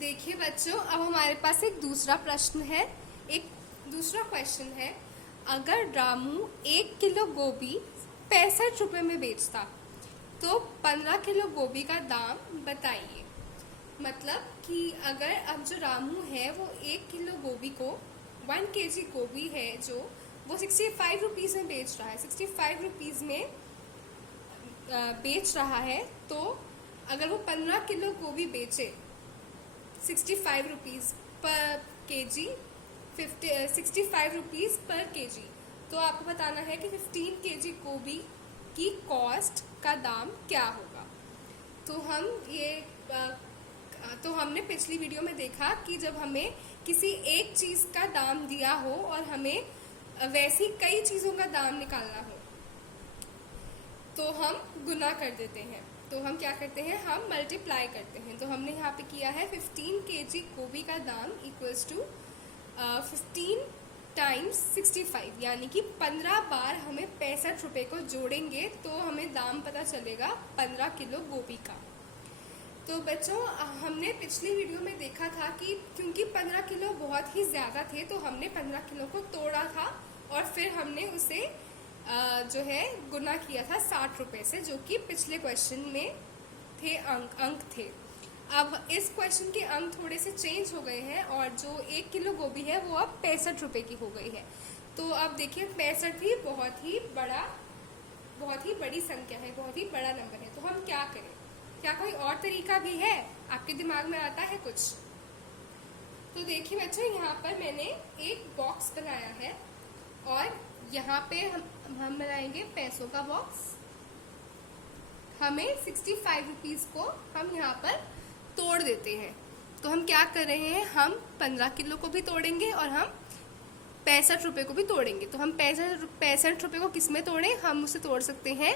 देखिए बच्चों, अब हमारे पास एक दूसरा प्रश्न है। एक दूसरा क्वेश्चन है, अगर रामू 1 किलो गोभी 65 रुपए में बेचता तो 15 किलो गोभी का दाम बताइए। मतलब कि अगर अब जो रामू है वो 1 किलो गोभी को 1 kg गोभी है जो वो 65 रुपीज़ में बेच रहा है, 65 रुपीज़ में बेच रहा है। तो अगर वो 15 किलो गोभी बेचे 65 रुपीज़ पर केजी, 65 रुपीज़ पर केजी, तो आपको बताना है कि 15 केजी गोभी की कॉस्ट का दाम क्या होगा। तो हमने पिछली वीडियो में देखा कि जब हमें किसी एक चीज़ का दाम दिया हो और हमें वैसी कई चीज़ों का दाम निकालना हो तो हम गुना कर देते हैं। तो हम क्या करते हैं, हम मल्टीप्लाई करते हैं। तो हमने यहाँ पे किया है 15 केजी गोभी का दाम इक्वल्स टू 15 टाइम्स 65, यानी कि 15 बार हमें 65 रुपये को जोड़ेंगे तो हमें दाम पता चलेगा 15 किलो गोभी का। तो बच्चों, हमने पिछली वीडियो में देखा था कि क्योंकि 15 किलो बहुत ही ज़्यादा थे तो हमने 15 किलो को तोड़ा था और फिर हमने उसे जो है गुना किया था 60 रुपये से, जो कि पिछले क्वेश्चन में थे अंक थे। अब इस क्वेश्चन के अंक थोड़े से चेंज हो गए हैं और जो 1 किलो गोभी है वो अब 65 रुपये की हो गई है। तो अब देखिए 65 भी बहुत ही बड़ी संख्या है, बहुत ही बड़ा नंबर है। तो हम क्या करें? क्या कोई और तरीका भी है? आपके दिमाग में आता है कुछ? तो देखिए बच्चों, यहाँ पर मैंने एक बॉक्स बनाया है और यहाँ पे हम बनाएंगे पैसों का बॉक्स। हमें 65 रुपीज़ को हम यहाँ पर तोड़ देते हैं। तो हम क्या कर रहे हैं, हम 15 किलो को भी तोड़ेंगे और हम 65 रुपये को भी तोड़ेंगे। तो हम 65 रुपये को किस में तोड़ें? हम उसे तोड़ सकते हैं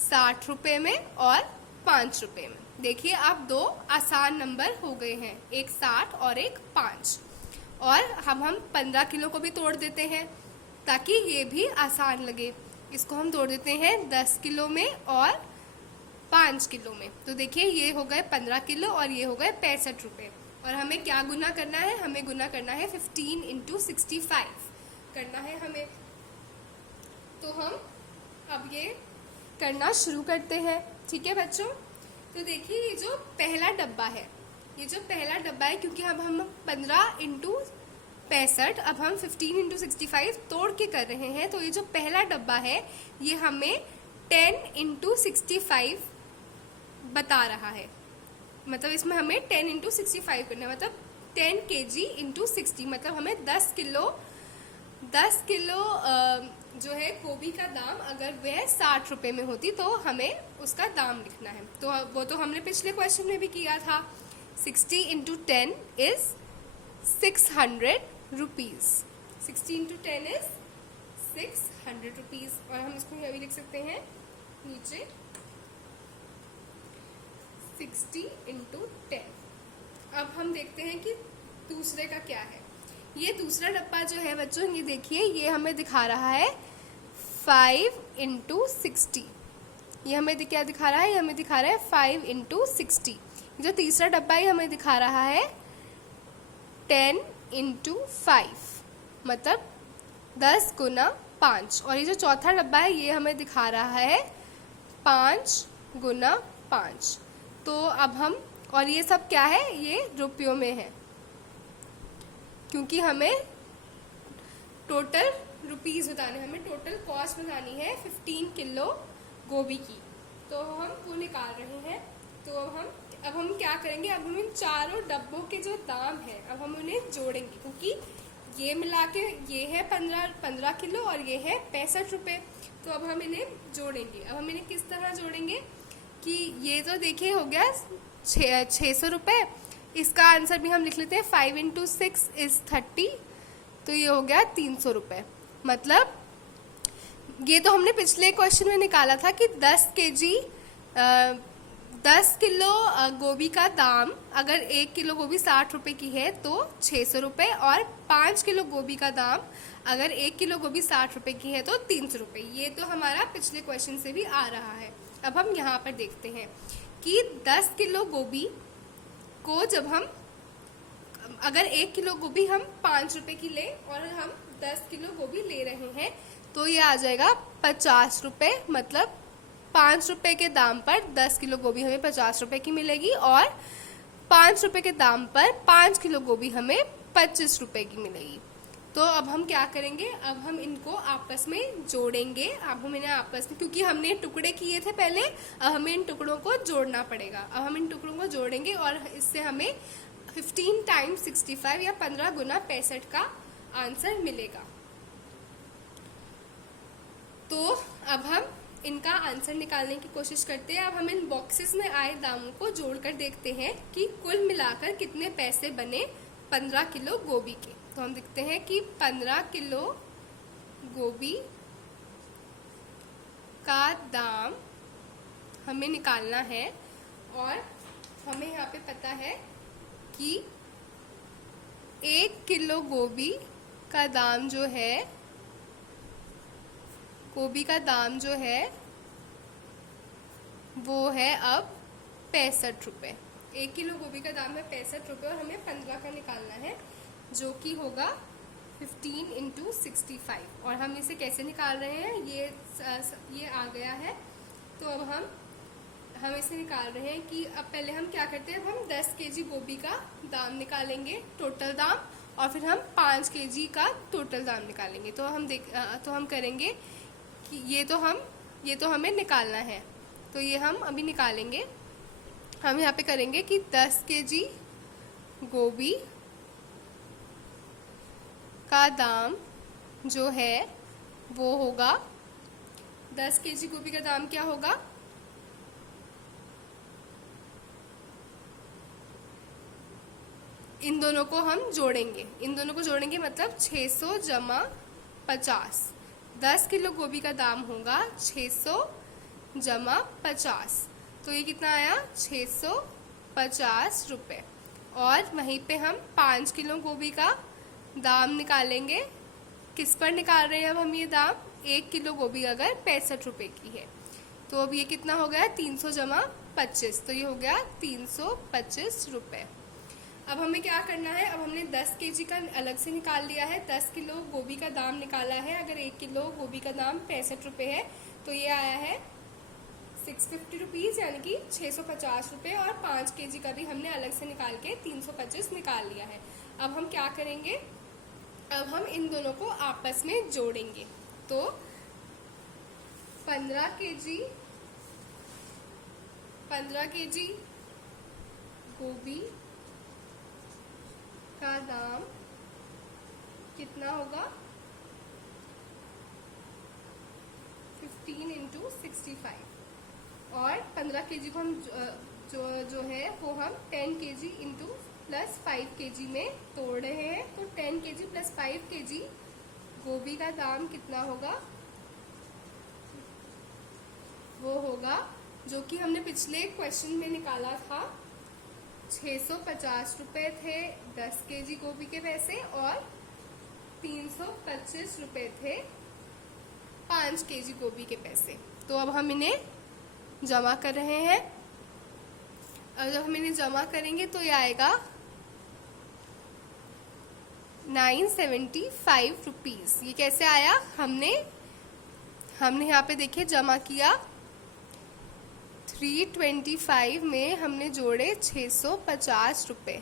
60 रुपये में और 5 रुपये में। देखिए अब दो आसान नंबर हो गए हैं, एक 60 और एक 5। और हम 15 किलो को भी तोड़ देते हैं ताकि ये भी आसान लगे। इसको हम तोड़ देते हैं 10 किलो में और 5 किलो में। तो देखिए ये हो गए 15 किलो और ये हो गए 65 रुपये। और हमें क्या गुना करना है? हमें गुना करना है 15 इंटू 65 करना है हमें। तो हम अब ये करना शुरू करते हैं। ठीक है बच्चों, तो देखिए ये जो पहला डब्बा है, क्योंकि अब हम 15 इंटू 65, अब हम 15 इंटू 65 तोड़ के कर रहे हैं। तो ये जो पहला डब्बा है ये हमें 10 इंटू 65 बता रहा है। मतलब इसमें हमें 10 इंटू 65 करना है, मतलब 10 केजी इंटू 60, मतलब हमें 10 किलो जो है गोभी का दाम अगर वह 60 रुपये में होती तो हमें उसका दाम लिखना है। तो वो तो हमने पिछले क्वेश्चन में भी किया था। 60 into 10 is 600 rupees. 60 into 10 is 600 rupees. और हम इसको यहाँ भी लिख सकते हैं नीचे 60 इंटू 10। अब हम देखते हैं कि दूसरे का क्या है। ये दूसरा डब्बा जो है बच्चों, ये देखिए ये हमें दिखा रहा है 5 इंटू 60। ये हमें क्या दिखा रहा है? ये हमें दिखा रहा है 5 इंटू 60। जो तीसरा डब्बा है हमें दिखा रहा है 10 इंटू 5, मतलब 10 गुना 5। और ये जो चौथा डब्बा है ये हमें दिखा रहा है 5 गुना 5। तो अब हम, और ये सब क्या है? ये रुपयों में है, क्योंकि हमें टोटल रुपीज़ बताने, हमें टोटल कॉस्ट बतानी है 15 किलो गोभी की। तो हम वो निकाल रहे हैं। तो अब हम क्या करेंगे, अब हम इन चारों डब्बों के जो दाम है अब हम उन्हें जोड़ेंगे, क्योंकि ये मिला के ये है 15 किलो और ये है 65 रुपये। तो अब हम इन्हें जोड़ेंगे। अब हम इन्हें किस तरह जोड़ेंगे कि ये तो देखिए हो गया 600 रुपये। इसका आंसर भी हम लिख लेते हैं 5 इंटू 6 इज 30। तो ये हो गया 300 रुपये। मतलब ये तो हमने पिछले क्वेश्चन में निकाला था कि 10 किलो गोभी का दाम, अगर 1 किलो गोभी 60 रुपये की है तो 600 रुपये, और 5 किलो गोभी का दाम अगर 1 किलो गोभी 60 रुपये की है तो 300 रुपये। ये तो हमारा पिछले क्वेश्चन से भी आ रहा है। अब हम यहाँ पर देखते हैं कि 10 किलो गोभी को जब हम अगर 1 किलो गोभी हम 5 रुपए की ले और हम 10 किलो गोभी ले रहे हैं तो ये आ जाएगा 50 रुपए। मतलब 5 रुपए के दाम पर 10 किलो गोभी हमें 50 रुपए की मिलेगी और 5 रुपए के दाम पर 5 किलो गोभी हमें 25 रुपए की मिलेगी। तो अब हम क्या करेंगे, अब हम इनको आपस में जोड़ेंगे। अब हम इन्हें आपस में, क्योंकि हमने टुकड़े किए थे पहले, अब हमें इन टुकड़ों को जोड़ना पड़ेगा। अब हम इन टुकड़ों को जोड़ेंगे और इससे हमें 15 टाइम्स 65 या 15 गुना 65 का आंसर मिलेगा। तो अब हम इनका आंसर निकालने की कोशिश करते हैं। अब हम इन बॉक्सेस में आए दामों को जोड़कर देखते हैं कि कुल मिलाकर कितने पैसे बने 15 किलो गोभी के। तो हम देखते हैं कि 15 किलो गोभी का दाम हमें निकालना है और हमें यहाँ पे पता है कि 1 किलो गोभी का दाम जो है, गोभी का दाम जो है वो है अब 65 रुपये। 1 किलो गोभी का दाम है 65 रुपये और हमें 15 का निकालना है, जो कि होगा 15 इंटू 65। और हम इसे कैसे निकाल रहे हैं, ये आ गया है। तो अब हम इसे निकाल रहे हैं कि अब पहले हम क्या करते हैं, अब हम 10 केजी गोभी का दाम निकालेंगे, टोटल दाम, और फिर हम 5 केजी का टोटल दाम निकालेंगे। तो हम करेंगे कि ये तो हमें निकालना है, तो ये हम अभी निकालेंगे। हम यहाँ पे करेंगे कि 10 केजी गोभी का दाम जो है वो होगा, 10 केजी गोभी का दाम क्या होगा, इन दोनों को हम जोड़ेंगे। इन दोनों को जोड़ेंगे मतलब 600 जमा 50। 10 किलो गोभी का दाम होगा 600 जमा 50। तो ये कितना आया, 650 रुपये। और वहीं पे हम 5 किलो गोभी का दाम निकालेंगे। किस पर निकाल रहे हैं अब हम ये दाम, 1 किलो गोभी अगर 65 रुपये की है तो अब ये कितना हो गया, 300 जमा 25। तो ये हो गया 325 रुपये। अब हमें क्या करना है, अब हमने 10 केजी का अलग से निकाल लिया है, 10 किलो गोभी का दाम निकाला है। अगर 1 किलो गोभी का दाम 65 रुपये है तो ये आया है 650 रुपीज़, यानी कि 650 रुपये। और 5 केजी का भी हमने अलग से निकाल के 325 निकाल लिया है। अब हम क्या करेंगे, अब हम इन दोनों को आपस में जोड़ेंगे। तो 15 केजी गोभी का दाम कितना होगा, 15 इंटू 65। और 15 केजी को हम जो है वो हम 10 केजी इंटू प्लस 5 केजी में तोड़ रहे हैं। तो 10 केजी प्लस 5 केजी गोभी का दाम कितना होगा, वो होगा जो कि हमने पिछले क्वेश्चन में निकाला था, 650 रुपये थे 10 केजी गोभी के पैसे और 325 रुपये थे 5 केजी गोभी के पैसे। तो अब हम इन्हें जमा कर रहे हैं। अब जब हम इन्हें जमा करेंगे तो ये आएगा 975 रुपीज़। ये कैसे आया, हमने यहाँ पे देखिए जमा किया, 325 में हमने जोड़े 650 रुपये।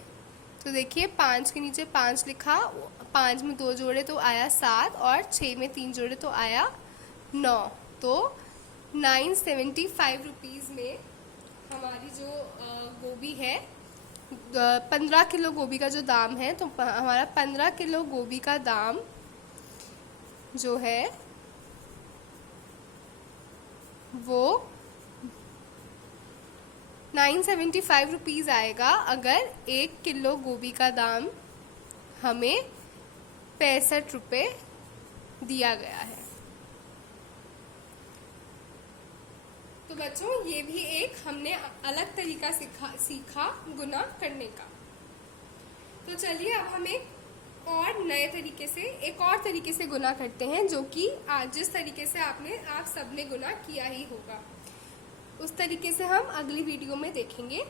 तो देखिए 5 के नीचे 5 लिखा, 5 में 2 जोड़े तो आया 7 और 6 में 3 जोड़े तो आया 9। तो 975 रुपीज़ में हमारी जो गोभी है, 15 किलो गोभी का जो दाम है, तो हमारा 15 किलो गोभी का दाम जो है वो 975 रुपीज़ आएगा अगर 1 किलो गोभी का दाम हमें 65 रुपये दिया गया है। तो बच्चों ये भी एक हमने अलग तरीका सीखा गुना करने का। तो चलिए अब हम एक और नए तरीके से, एक और तरीके से गुना करते हैं, जो कि आज जिस तरीके से आप सबने गुना किया ही होगा उस तरीके से हम अगली वीडियो में देखेंगे।